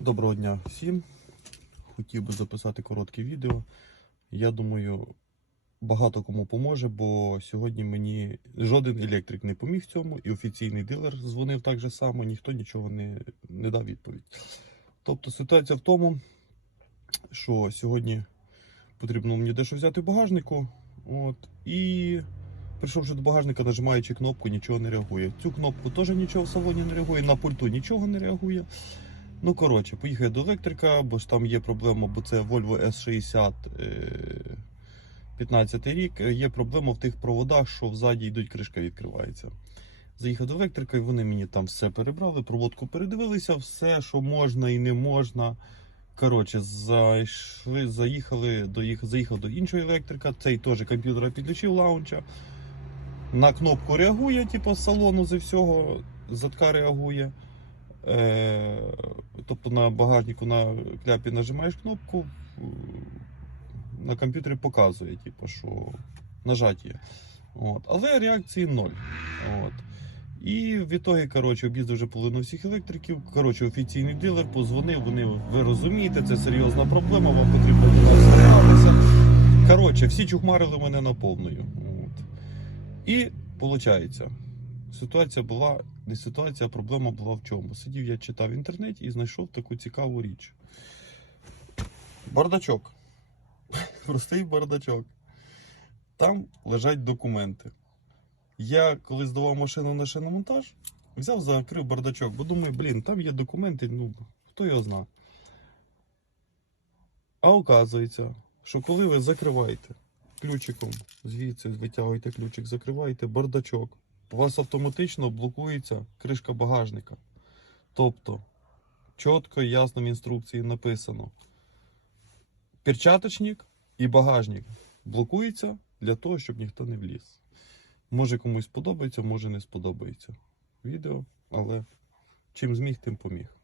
Доброго дня всім. Хотів би записати коротке відео. Я думаю, багато кому поможе, бо сьогодні мені жоден електрик не поміг в цьому, і офіційний дилер дзвонив так же само, ніхто нічого не, не дав відповідь. Тобто ситуація в тому, що сьогодні потрібно мені дещо взяти в багажнику. От, і прийшовши до багажника, нажимаючи кнопку, нічого не реагує. Цю кнопку теж нічого в салоні не реагує, на пульту нічого не реагує. Ну, коротше, поїхав я до електрика, бо ж там є проблема, бо це Volvo S60 е, 15 рік. Е, Є проблема в тих проводах, що взаді йдуть, кришка відкривається. Заїхав до електрика, і вони мені там все перебрали, проводку передивилися, все, що можна і не можна. Коротше, зайшли, заїхали до їх, заїхав до іншого електрика, цей теж комп'ютера підключив лаунча. На кнопку реагує, типу, з салону зі всього, задка реагує. Е, тобто на багажнику на кляпі нажимаєш кнопку, е, на комп'ютері показує, типу, що нажаті. От. Але реакції ноль. От. І в ітогі, коротше, об'їздив вже половину всіх електриків. Коротше, офіційний дилер позвонив, вони, ви розумієте, це серйозна проблема, вам потрібно до нас. Коротше, всі чухмарили мене на повною. От. І виходить, ситуація була не ситуація, а проблема була в чому. Сидів я читав в інтернеті і знайшов таку цікаву річ. Бардачок. Простий бардачок. Там лежать документи. Я коли здавав машину на шиномонтаж, взяв, закрив бардачок, бо думаю, блін, там є документи, ну хто його зна. А оказується, що коли ви закриваєте ключиком, звідси витягуєте ключик, закриваєте бардачок, у вас автоматично блокується кришка багажника. Тобто, чітко і ясно в інструкції написано: перчаточник і багажник блокуються для того, щоб ніхто не вліз. Може комусь сподобається, може не сподобається відео, але чим зміг, тим поміг.